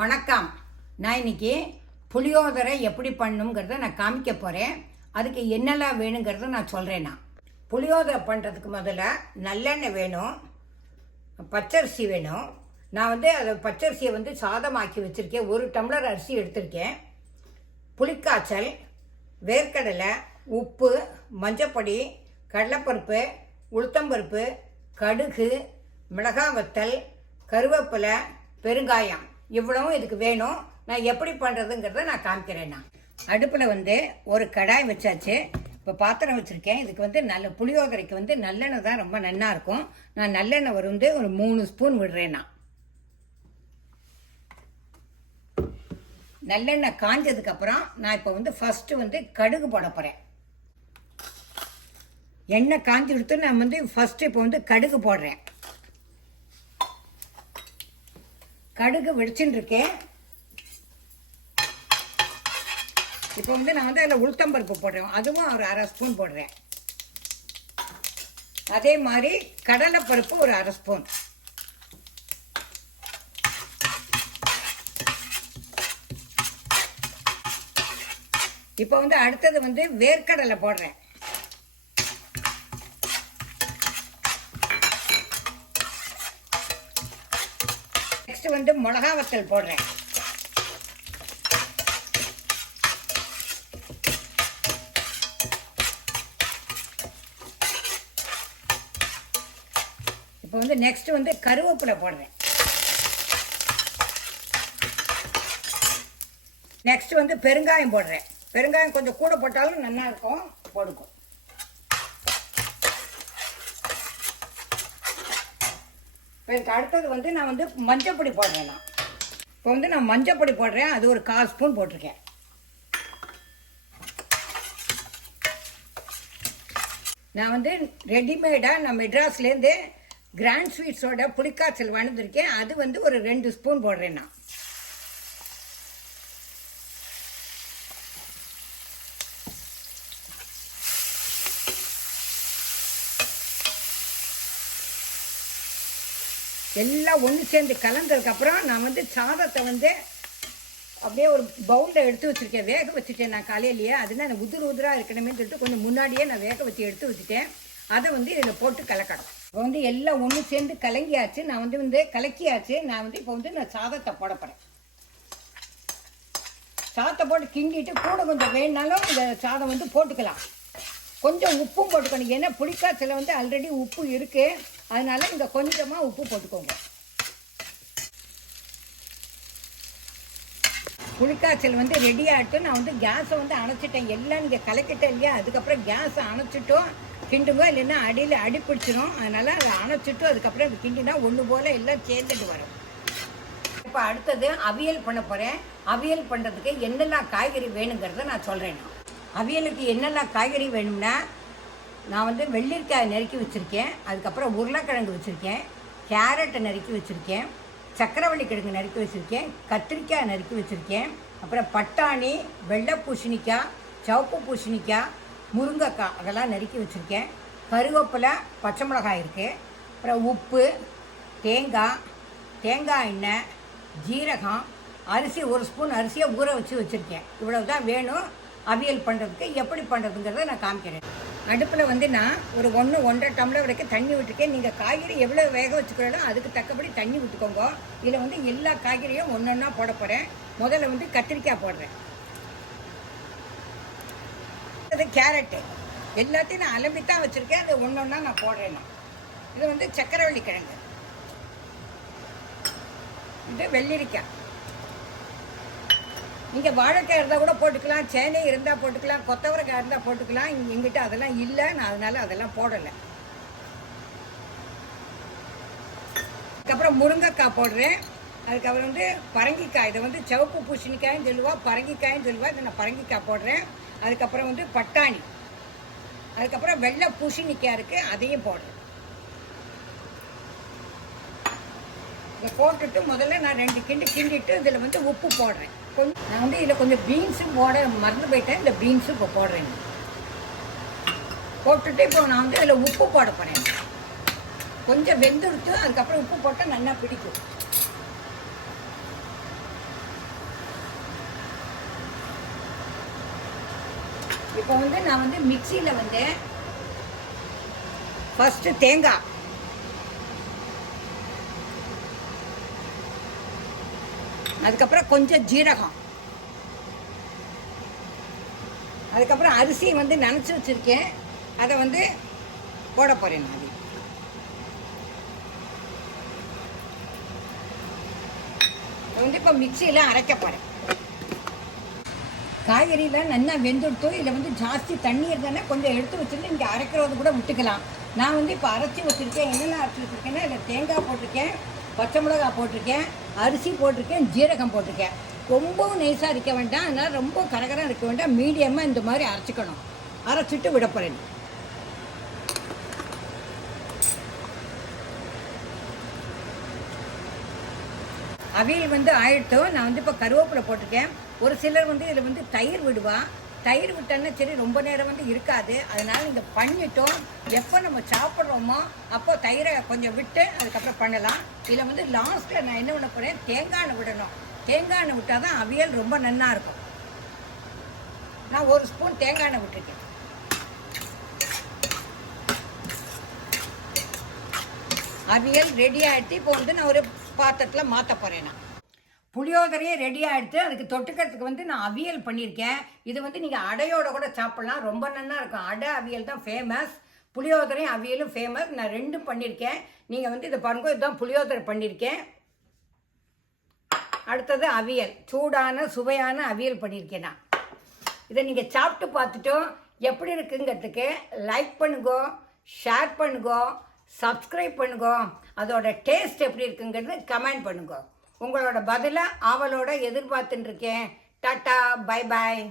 வணக்கம். நான் இன்னைக்கு புளியோதரை எப்படி பண்ணணுங்கிறத நான் காமிக்க போகிறேன். அதுக்கு என்னெல்லாம் வேணுங்கிறத நான் சொல்கிறேன். புளியோதரை பண்ணுறதுக்கு முதல்ல நல்லெண்ணெய் வேணும், பச்சரிசி வேணும். நான் அதை பச்சரிசியை சாதமாக்கி வச்சுருக்கேன். 1 டம்ளர் அரிசி எடுத்திருக்கேன். புளிக்காய்ச்சல், வேர்க்கடலை, உப்பு, மஞ்சப்பொடி, கடலைப்பருப்பு, உளுத்தம்பருப்பு, கடுகு, மிளகாய் வத்தல், கருவேப்பிலை, பெருங்காயம் இவ்வளவும் இதுக்கு வேணும். நான் எப்படி பண்ணுறதுங்கிறத நான் காமிக்கிறேன். அடுப்பில் ஒரு கடாய் வச்சாச்சு. இப்போ பாத்திரம் வச்சுருக்கேன். இதுக்கு நல்ல புளியோதரைக்கு நல்லெண்ணெய் தான் ரொம்ப நல்லா இருக்கும். நான் நல்லெண்ணெய் ஒரு 3 ஸ்பூன் விடுறேன். நல்லெண்ணெய் காஞ்சதுக்கப்புறம் நான் இப்போ ஃபஸ்ட்டு கடுகு போட போகிறேன். எண்ணெய் காஞ்சி எடுத்து நான் ஃபஸ்ட்டு இப்போ கடுகு போடுறேன். கடுகு வெடிச்சுன்னு இருக்கேன். இப்போ நான் அதில் உளுத்தம்பருப்பு போடுறேன். அதுவும் ஒரு 1/2 ஸ்பூன் போடுறேன். அதே மாதிரி கடலைப்பருப்பு ஒரு 1/2 ஸ்பூன். இப்போ அடுத்தது வேர்க்கடலை போடுறேன். நெக்ஸ்ட் மிளகா வத்தல் போடுறேன். இப்போ நெக்ஸ்ட் கருவேப்பிலை போடுறேன். நெக்ஸ்ட் பெருங்காயம் போடுறேன். பெருங்காயம் கொஞ்சம் கூட போட்டாலும் நல்லா இருக்கும், போடுக்கும். இப்போ இதுக்கு அடுத்தது நான் மஞ்சப்பொடி போடுறேன். இப்போ நான் மஞ்சப்பொடி போடுறேன். அது ஒரு 1/4 ஸ்பூன் போட்டிருக்கேன். நான் ரெடிமேடாக நான் மெட்ராஸ்லேருந்து கிராண்ட் ஸ்வீட்ஸோட புளிக்காய்ச்சல் வாங்கியிருக்கேன். அது ஒரு 2 ஸ்பூன் போடுறேன். நான் எல்லாம் ஒன்று சேர்ந்து கலந்ததுக்கப்புறம் நான் சாதத்தை அப்படியே ஒரு பவுலில் எடுத்து வச்சுருக்கேன். வேக வச்சுட்டேன் நான் காலையிலேயே. அதுனா எனக்கு உதிராக இருக்கணுமே சொல்லிட்டு கொஞ்சம் முன்னாடியே நான் வேக வச்சு எடுத்து வச்சுட்டேன். அதை இதில் போட்டு கலக்கணும். இப்போ எல்லாம் ஒன்று சேர்ந்து கலங்கியாச்சு. நான் கலக்கியாச்சு. நான் இப்போ நான் சாதத்தை போட போகிறேன். சாதத்தை போட்டு கிண்டிட்டு கூட கொஞ்சம் வேணுனாலும் இந்த சாதம் போட்டுக்கலாம். கொஞ்சம் உப்பும் போட்டுக்கணும். ஏன்னா புளிக்காய்ச்சல ஆல்ரெடி உப்பு இருக்குது. அதனால இந்த கொஞ்சமாக உப்பு போட்டுக்கோங்க. புளிக்காய்ச்சல் ரெடி ஆகிட்டு நான் கேஸை அணைச்சிட்டேன். எல்லாம் நீங்கள் கலக்கிட்டேன் இல்லையா, அதுக்கப்புறம் கேஸை அணைச்சிட்டோம் கிண்டுங்க, இல்லைன்னா அடியில் அடி பிடிச்சிடும். அதனால் அதை அணைச்சிட்டு அதுக்கப்புறம் அது கிண்டினா ஒன்று போல் எல்லாம் சேர்ந்துட்டு வரும். இப்போ அடுத்தது அவியல் பண்ண போகிறேன். அவியல் பண்ணுறதுக்கு என்னெல்லாம் காய்கறி வேணுங்கிறத நான் சொல்கிறேன். அவியலுக்கு என்னெல்லாம் காய்கறி வேணும்னா, நான் வெள்ளரிக்காய் நறுக்கி வச்சுருக்கேன். அதுக்கப்புறம் உருளைக்கிழங்கு வச்சுருக்கேன், கேரட்டை நறுக்கி வச்சுருக்கேன், சக்கரவள்ளி கிழங்கு நறுக்கி வச்சுருக்கேன், கத்திரிக்காய் நறுக்கி வச்சுருக்கேன், அப்புறம் பட்டாணி, வெள்ளை பூசணிக்காய், சிவப்பு பூசணிக்காய், முருங்கைக்காய் அதெல்லாம் நறுக்கி வச்சுருக்கேன். கருவேப்பிலை, பச்சை மிளகாய் இருக்குது. அப்புறம் உப்பு, தேங்காய் எண்ணெய், ஜீரகம், அரிசி 1 ஸ்பூன் அரிசியை ஊற வச்சுருக்கேன். இவ்வளவு தான் வேணும் அவியல் பண்ணுறதுக்கு. எப்படி பண்ணுறதுங்கிறத நான் காமிக்கிறேன். அடுப்பில் நான் ஒரு 1-1.5 டம்ளர் வரைக்கும் தண்ணி விட்டுருக்கேன். நீங்கள் காய்கறி எவ்வளோ வேக வச்சுக்கிறோம் அதுக்கு தக்கபடி தண்ணி விட்டுக்கோங்க. இதில் எல்லா காய்கறியும் ஒன்றா போட போகிறேன். முதல்ல கத்திரிக்காய் போடுறேன். அது கேரட்டு எல்லாத்தையும் நான் அலம்பித்தான் வச்சுருக்கேன். அது ஒன்றா நான் போடுறேன். இது சக்கரவள்ளி கிழங்கு, இது வெள்ளரிக்காய். நீங்கள் வாழைக்காய் இருந்தால் கூட போட்டுக்கலாம், சேனை இருந்தால் போட்டுக்கலாம், கொத்தவரைக்காய் இருந்தால் போட்டுக்கலாம். எங்கிட்ட அதெல்லாம் இல்லை, நான் அதனால் அதெல்லாம் போடலை. அதுக்கப்புறம் முருங்கைக்காய் போடுறேன். அதுக்கப்புறம் பரங்கிக்காய், இதை சிவப்பு பூசணிக்காயும் சொல்லுவா, பரங்கிக்காயும் சொல்லுவா. இதை நான் பரங்கிக்காய் போடுறேன். அதுக்கப்புறம் பட்டாணி, அதுக்கப்புறம் வெள்ளை பூசணிக்காய் இருக்குது, அதையும் போடுறேன். இதை போட்டுட்டு முதல்ல நான் 2 கிண்டிட்டு இதில் உப்பு போடுறேன். நான் இதில் கொஞ்சம் பீன்ஸும் போட மறந்து போயிட்டேன். இந்த பீன்ஸும் இப்போ போடுறேன். போட்டுட்டு இப்போ நான் இதில் உப்பு போட போகிறேன். கொஞ்சம் வெந்துடுத்து அதுக்கப்புறம் உப்பு போட்டால் நல்லா பிடிக்கும். இப்போ வந்து நான் வந்து மிக்சியில் வந்து ஃபஸ்ட்டு தேங்காய், அதுக்கப்புறம் கொஞ்சம் ஜீரகம், அதுக்கப்புறம் அரிசி வந்து நனைச்சி வச்சுருக்கேன், அதை வந்து போட போகிறேன். நான் வந்து இப்போ மிக்சியில் அரைக்க போகிறேன். காய்கறியில் நல்லா வெந்துடுத்தோ, இதில் வந்து ஜாஸ்தி தண்ணி இருந்தானே கொஞ்சம் எடுத்து வச்சுட்டு இங்கே அரைக்கிறது கூட விட்டுக்கலாம். நான் வந்து இப்போ அரைச்சி வச்சுருக்கேன். என்னென்ன அரைச்சி வச்சுருக்கேன்னா, இதில் தேங்காய் போட்டிருக்கேன், பச்சை மிளகா போட்டிருக்கேன், அரிசி போட்டிருக்கேன், ஜீரகம் போட்டிருக்கேன். ரொம்பவும் நைஸாக இருக்க வேண்டாம், அதனால் ரொம்ப கரகரம் இருக்க வேண்டாம், மீடியமாக இந்த மாதிரி அரைச்சிக்கணும். அரைச்சிட்டு விட போகிறேன். அவியல் வந்து ஆயிடுத்தோம். நான் வந்து இப்போ கருவேப்பிலை போட்டிருக்கேன். ஒரு சிலர் வந்து இதில் வந்து தயிர் விடுவா. தயிர் விட்டோன்னா சரி ரொம்ப நேரம் வந்து இருக்காது. அதனால் நீங்கள் பண்ணிட்டோம், எப்போ நம்ம சாப்பிட்றோமோ அப்போ தயிரை கொஞ்சம் விட்டு அதுக்கப்புறம் பண்ணலாம். இதில் வந்து லாஸ்ட்டில் நான் என்ன பண்ண போகிறேன், தேங்காய் எண்ணெய் விடணும். தேங்காய் எண்ணெய் விட்டால் தான் அவியல் ரொம்ப நல்லா இருக்கும். நான் 1 ஸ்பூன் தேங்காய் எண்ணெய் விட்டுருக்கேன். அவியல் ரெடி ஆகிட்டு இப்போ வந்து நான் ஒரு பாத்திரத்தில் மாற்ற போகிறேன். நான் புளியோதரையே ரெடி ஆகிடுத்து. அதுக்கு தொட்டுக்கிறதுக்கு வந்து நான் அவியல் பண்ணியிருக்கேன். இது வந்து நீங்கள் அடையோட கூட சாப்பிட்லாம், ரொம்ப நல்லா இருக்கும். அடை அவியல் தான் ஃபேமஸ், புளியோதரையும் அவியலும் ஃபேமஸ். நான் 2ம் பண்ணியிருக்கேன். நீங்கள் வந்து இதை பாருங்க, இதுதான் புளியோதரை பண்ணியிருக்கேன். அடுத்தது அவியல், சூடான சுவையான அவியல் பண்ணியிருக்கேன். நான் இதை நீங்கள் சாப்பிட்டு பார்த்துட்டு எப்படி இருக்குங்கிறதுக்கு லைக் பண்ணுங்கோ, ஷேர் பண்ணுங்கோ, சப்ஸ்கிரைப் பண்ணுங்க. அதோட டேஸ்ட் எப்படி இருக்குங்கிறது கமெண்ட் பண்ணுங்க. உங்களோட பதிலை ஆவலோட எதிர்பார்த்துட்டு இருக்கேன். Tata, bye bye.